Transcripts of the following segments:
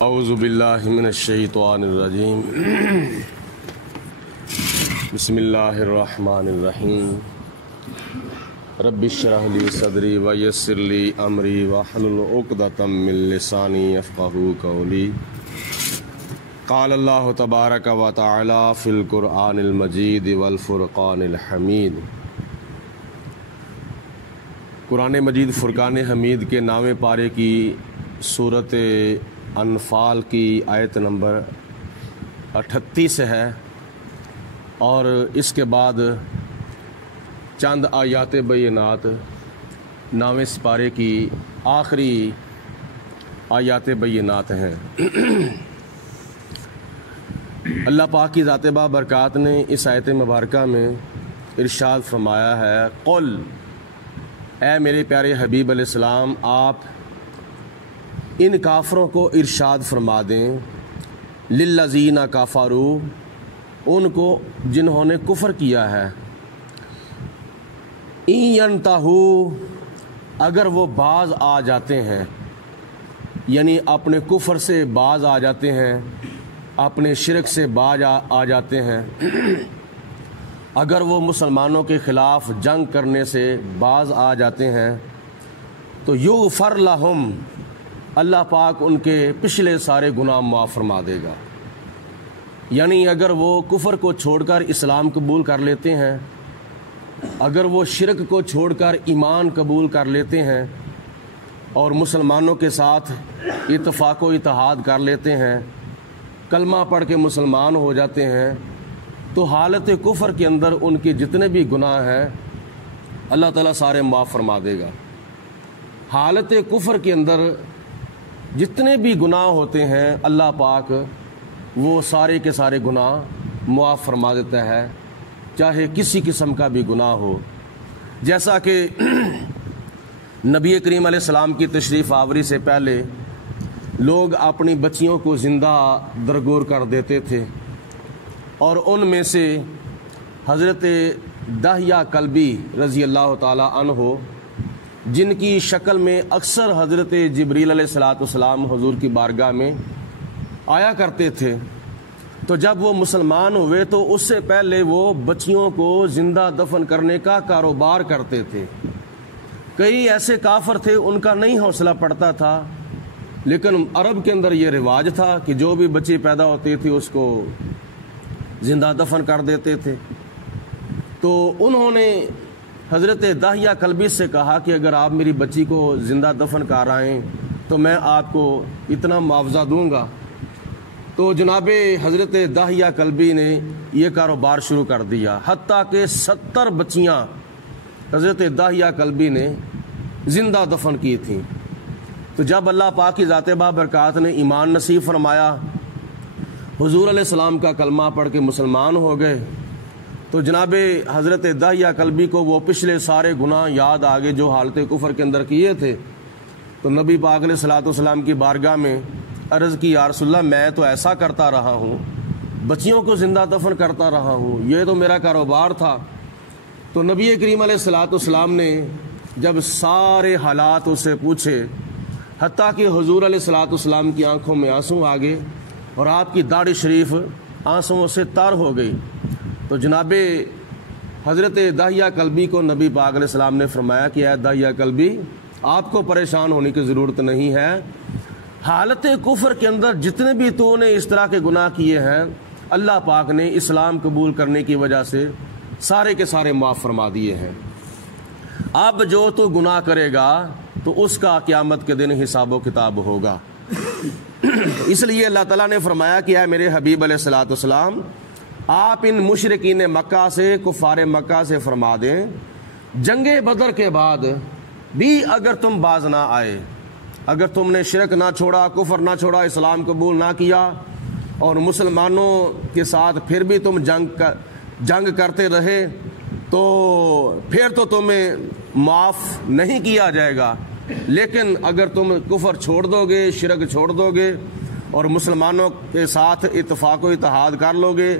اعوذ باللہ من الشیطان الرجیم بسم اللہ الرحمن الرحیم رب اشرح لی صدری ویسر لی امری واحلل عقدۃ من لسانی یفقہوا قولی قال اللہ تبارک و تعالی فی القرآن المجید والفرقان الحمید۔ قرآن مجید فرقان حمید کے نامے پارے کی سورۃ انفال کی آیت نمبر 38 ہے، اور اس کے بعد چند آیات بینات نامے سپارے کی آخری آیات بینات ہیں۔ اللہ پاک کی ذات بابرکات نے اس آیت مبارکہ میں ارشاد فرمایا ہے، قل، اے میرے پیارے حبیب علیہ السلام، آپ ان کافروں کو ارشاد فرما دیں، للذین کفروا، ان کو جنہوں نے کفر کیا ہے، ان ینتہوا، اگر وہ باز آ جاتے ہیں، یعنی اپنے کفر سے باز آ جاتے ہیں، اپنے شرک سے باز آ جاتے ہیں، اگر وہ مسلمانوں کے خلاف جنگ کرنے سے باز آ جاتے ہیں تو یغفر لہم، اللہ پاک ان کے پچھلے سارے گناہ معاف فرما دے گا۔ یعنی اگر وہ کفر کو چھوڑ کر اسلام قبول کر لیتے ہیں، اگر وہ شرک کو چھوڑ کر ایمان قبول کر لیتے ہیں اور مسلمانوں کے ساتھ اتفاق و اتحاد کر لیتے ہیں، کلمہ پڑھ کے مسلمان ہو جاتے ہیں، تو حالت کفر کے اندر ان کے جتنے بھی گناہ ہیں اللہ تعالیٰ سارے معاف فرما دے گا۔ حالت کفر کے اندر جتنے بھی گناہ ہوتے ہیں اللہ پاک وہ سارے کے سارے گناہ معاف فرما دیتا ہے، چاہے کسی قسم کا بھی گناہ ہو۔ جیسا کہ نبی کریم علیہ السلام کی تشریف آوری سے پہلے لوگ اپنی بچیوں کو زندہ درگور کر دیتے تھے، اور ان میں سے حضرت دحیہ کلبی رضی اللہ تعالی عنہ، جن کی شکل میں اکثر حضرت جبریل علیہ السلام حضور کی بارگاہ میں آیا کرتے تھے، تو جب وہ مسلمان ہوئے تو اس سے پہلے وہ بچیوں کو زندہ دفن کرنے کا کاروبار کرتے تھے۔ کئی ایسے کافر تھے ان کا نہیں حوصلہ پڑتا تھا، لیکن عرب کے اندر یہ رواج تھا کہ جو بھی بچی پیدا ہوتی تھی اس کو زندہ دفن کر دیتے تھے۔ تو انہوں نے حضرت دحیہ کلبی سے کہا کہ اگر آپ میری بچی کو زندہ دفن کرائیں تو میں آپ کو اتنا معاوضہ دوں گا۔ تو جناب حضرت دحیہ کلبی نے یہ کاروبار شروع کر دیا، حتیٰ کہ 70 بچیاں حضرت دحیہ کلبی نے زندہ دفن کی تھیں۔ تو جب اللہ پاک کی ذات بابرکات نے ایمان نصیب فرمایا، حضور علیہ السلام کا کلمہ پڑھ کے مسلمان ہو گئے، تو جناب حضرت دحیہ کلبی کو وہ پچھلے سارے گناہ یاد آگے جو حالت کفر کے اندر کیے تھے۔ تو نبی پاک علیہ السلام کی بارگاہ میں عرض کی، یا رسول اللہ، میں تو ایسا کرتا رہا ہوں، بچیوں کو زندہ دفن کرتا رہا ہوں، یہ تو میرا کاروبار تھا۔ تو نبی کریم علیہ السلام نے جب سارے حالات اس سے پوچھے، حتیٰ کہ حضور علیہ السلام کی آنکھوں میں آنسو آ گئے اور آپ کی داڑھی شریف آنسوؤں سے تر ہو گئی، تو جناب حضرت دحیہ کلبی کو نبی پاک علیہ السلام نے فرمایا کہ اے دحیہ کلبی، آپ کو پریشان ہونے کی ضرورت نہیں ہے، حالت کفر کے اندر جتنے بھی تو نے اس طرح کے گناہ کیے ہیں اللہ پاک نے اسلام قبول کرنے کی وجہ سے سارے کے سارے معاف فرما دیے ہیں۔ اب جو تو گناہ کرے گا تو اس کا قیامت کے دن حساب و کتاب ہوگا۔ اس لیے اللہ تعالیٰ نے فرمایا کہ اے میرے حبیب علیہ السلام، آپ ان مشرکین مکہ سے، کفار مکہ سے فرما دیں، جنگ بدر کے بعد بھی اگر تم باز نہ آئے، اگر تم نے شرک نہ چھوڑا، کفر نہ چھوڑا، اسلام قبول نہ کیا، اور مسلمانوں کے ساتھ پھر بھی تم جنگ کرتے رہے، تو پھر تو تمہیں معاف نہیں کیا جائے گا۔ لیکن اگر تم کفر چھوڑ دو گے، شرک چھوڑ دو گے، اور مسلمانوں کے ساتھ اتفاق و اتحاد کر لو گے،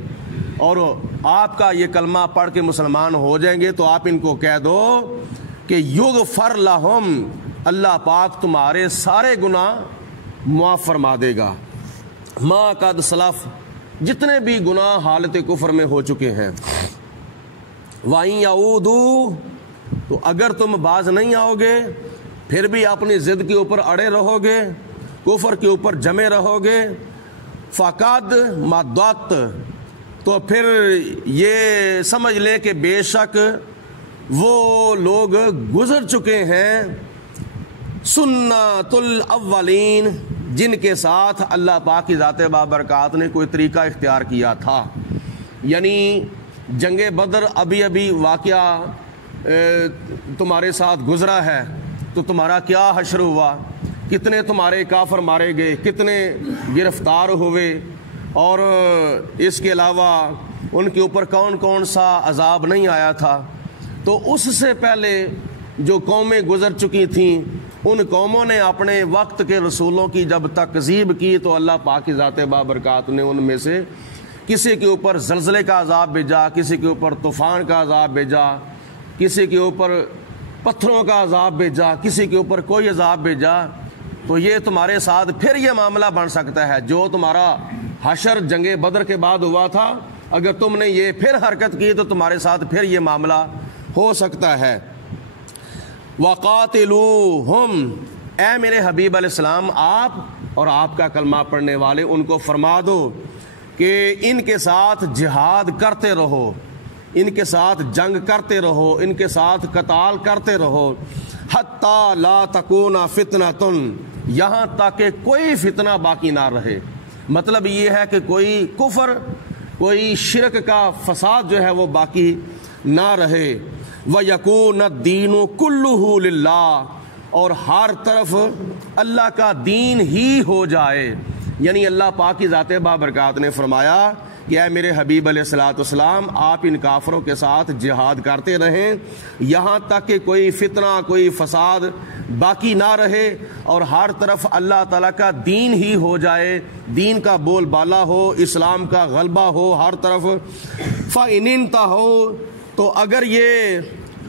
اور آپ کا یہ کلمہ پڑھ کے مسلمان ہو جائیں گے، تو آپ ان کو کہہ دو کہ یغفر لہم، اللہ پاک تمہارے سارے گناہ معاف فرما دے گا۔ ما قد سلف، جتنے بھی گناہ حالت کفر میں ہو چکے ہیں، وَإِن يَعُودُوا، تو اگر تم باز نہیں آؤ گے، پھر بھی اپنی ضد کے اوپر اڑے رہو گے، کفر کے اوپر جمے رہو گے، فَقَدْ مَضَتْ، تو پھر یہ سمجھ لیں کہ بے شک وہ لوگ گزر چکے ہیں، سنت الاولین، جن کے ساتھ اللہ پاک کی ذات بابرکات نے کوئی طریقہ اختیار کیا تھا۔ یعنی جنگ بدر ابھی ابھی واقعہ تمہارے ساتھ گزرا ہے، تو تمہارا کیا حشر ہوا، کتنے تمہارے کافر مارے گئے، کتنے گرفتار ہوئے، اور اس کے علاوہ ان کے اوپر کون کون سا عذاب نہیں آیا تھا۔ تو اس سے پہلے جو قومیں گزر چکی تھیں، ان قوموں نے اپنے وقت کے رسولوں کی جب تکذیب کی تو اللہ پاک کی ذات بابرکات نے ان میں سے کسی کے اوپر زلزلے کا عذاب بھیجا، کسی کے اوپر طوفان کا عذاب بھیجا، کسی کے اوپر پتھروں کا عذاب بھیجا، کسی کے اوپر کوئی عذاب بھیجا۔ تو یہ تمہارے ساتھ پھر یہ معاملہ بن سکتا ہے، جو تمہارا حشر جنگ بدر کے بعد ہوا تھا، اگر تم نے یہ پھر حرکت کی تو تمہارے ساتھ پھر یہ معاملہ ہو سکتا ہے۔ وَقَاتِلُوهُمْ، اے میرے حبیب علیہ السلام آپ اور آپ کا کلمہ پڑھنے والے ان کو فرما دو کہ ان کے ساتھ جہاد کرتے رہو، ان کے ساتھ جنگ کرتے رہو، ان کے ساتھ قتال کرتے رہو، حتیٰ لا تکون فتنۃ، یہاں تک کہ کوئی فتنہ باقی نہ رہے۔ مطلب یہ ہے کہ کوئی کفر، کوئی شرک کا فساد جو ہے وہ باقی نہ رہے۔ وَيَكُونَ الدِّينُ كُلُّهُ لِلَّهِ، اور ہر طرف اللہ کا دین ہی ہو جائے۔ یعنی اللہ پاک کی ذات بابرکات نے فرمایا کہ اے میرے حبیب علیہ الصلوۃ والسلام آپ ان کافروں کے ساتھ جہاد کرتے رہیں یہاں تک کہ کوئی فتنہ، کوئی فساد باقی نہ رہے، اور ہر طرف اللہ تعالیٰ کا دین ہی ہو جائے، دین کا بول بالا ہو، اسلام کا غلبہ ہو ہر طرف۔ فَإِنِ انتَهُوا، تو اگر یہ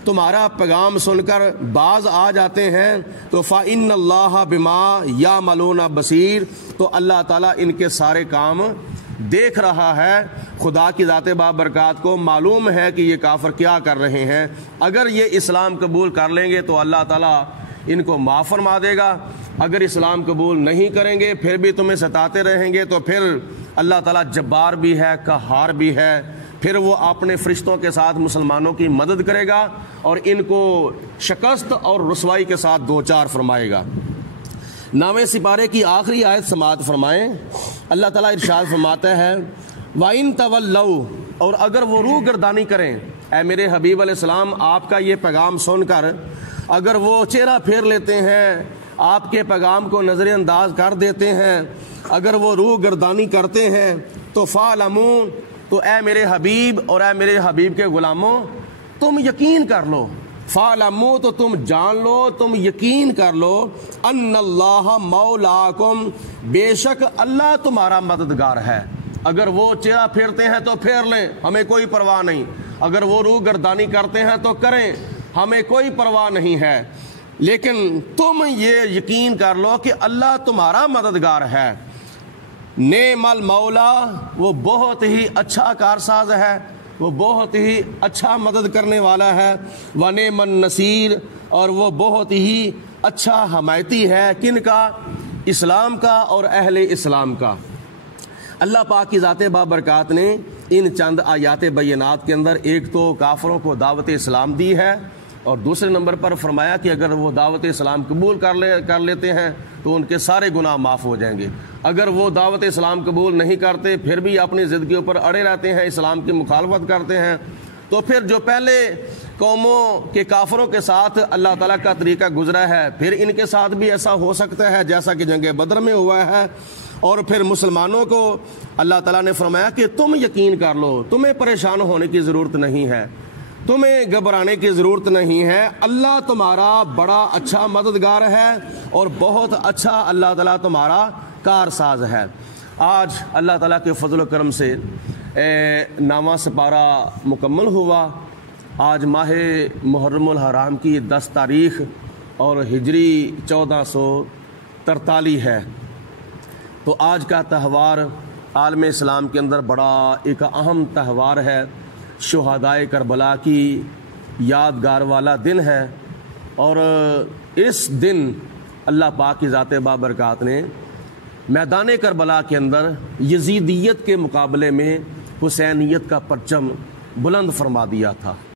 تمہارا پیغام سن کر باز آ جاتے ہیں تو فَإِنَّ اللَّهَ بِمَا يَعْمَلُونَ بَصِيرٌ، تو اللہ تعالیٰ ان کے سارے کام دیکھ رہا ہے۔ خدا کی ذات بابرکات کو معلوم ہے کہ یہ کافر کیا کر رہے ہیں۔ اگر یہ اسلام قبول کر لیں گے تو اللہ تعالیٰ ان کو معاف فرما دے گا، اگر اسلام قبول نہیں کریں گے پھر بھی تمہیں ستاتے رہیں گے تو پھر اللہ تعالیٰ جبار بھی ہے، قہار بھی ہے، پھر وہ اپنے فرشتوں کے ساتھ مسلمانوں کی مدد کرے گا اور ان کو شکست اور رسوائی کے ساتھ دوچار فرمائے گا۔ 9ویں سپارے کی آخری آیت سماعت فرمائیں۔ اللہ تعالیٰ ارشاد فرماتا ہے وَإِن تَوَلَّوْا، اور اگر وہ روح گردانی کریں، اے میرے حبیب علیہ السلام آپ کا یہ پیغام سن کر اگر وہ چہرہ پھیر لیتے ہیں، آپ کے پیغام کو نظر انداز کر دیتے ہیں، اگر وہ روح گردانی کرتے ہیں تو فَاعْلَمُوا، تو اے میرے حبیب اور اے میرے حبیب کے غلاموں تم یقین کر لو، فَاعْلَمُوا، تو تم جان لو، تم یقین کر لو، ان اللہ مولاکم، بے شک اللہ تمہارا مددگار ہے۔ اگر وہ چہرہ پھیرتے ہیں تو پھیر لیں، ہمیں کوئی پرواہ نہیں، اگر وہ روح گردانی کرتے ہیں تو کریں، ہمیں کوئی پرواہ نہیں ہے، لیکن تم یہ یقین کر لو کہ اللہ تمہارا مددگار ہے۔ نعم المولا، وہ بہت ہی اچھا کارساز ہے، وہ بہت ہی اچھا مدد کرنے والا ہے، ونعم النصیر، اور وہ بہت ہی اچھا حمایتی ہے، کن کا؟ اسلام کا اور اہل اسلام کا۔ اللہ پاک کی ذات بابرکات نے ان چند آیات بینات کے اندر ایک تو کافروں کو دعوت اسلام دی ہے، اور دوسرے نمبر پر فرمایا کہ اگر وہ دعوت اسلام قبول کر لیتے ہیں تو ان کے سارے گناہ معاف ہو جائیں گے۔ اگر وہ دعوت اسلام قبول نہیں کرتے پھر بھی اپنی ضد کے اوپر اڑے رہتے ہیں، اسلام کی مخالفت کرتے ہیں، تو پھر جو پہلے قوموں کے کافروں کے ساتھ اللہ تعالیٰ کا طریقہ گزرا ہے پھر ان کے ساتھ بھی ایسا ہو سکتا ہے جیسا کہ جنگ بدر میں ہوا ہے۔ اور پھر مسلمانوں کو اللہ تعالیٰ نے فرمایا کہ تم یقین کر لو، تمہیں پریشان ہونے کی ضرورت نہیں ہے، تمہیں گھبرانے کی ضرورت نہیں ہے، اللہ تمہارا بڑا اچھا مددگار ہے اور بہت اچھا اللہ تعالیٰ تمہارا کارساز ہے۔ آج اللہ تعالیٰ کے فضل و کرم سے 9واں سپارہ مکمل ہوا۔ آج ماہ محرم الحرام کی 10 تاریخ اور ہجری 1443 ہے۔ تو آج کا تہوار عالم اسلام کے اندر بڑا ایک اہم تہوار ہے، شہدائے کربلا کی یادگار والا دن ہے، اور اس دن اللہ پاک کی ذات بابرکات نے میدان کربلا کے اندر یزیدیت کے مقابلے میں حسینیت کا پرچم بلند فرما دیا تھا۔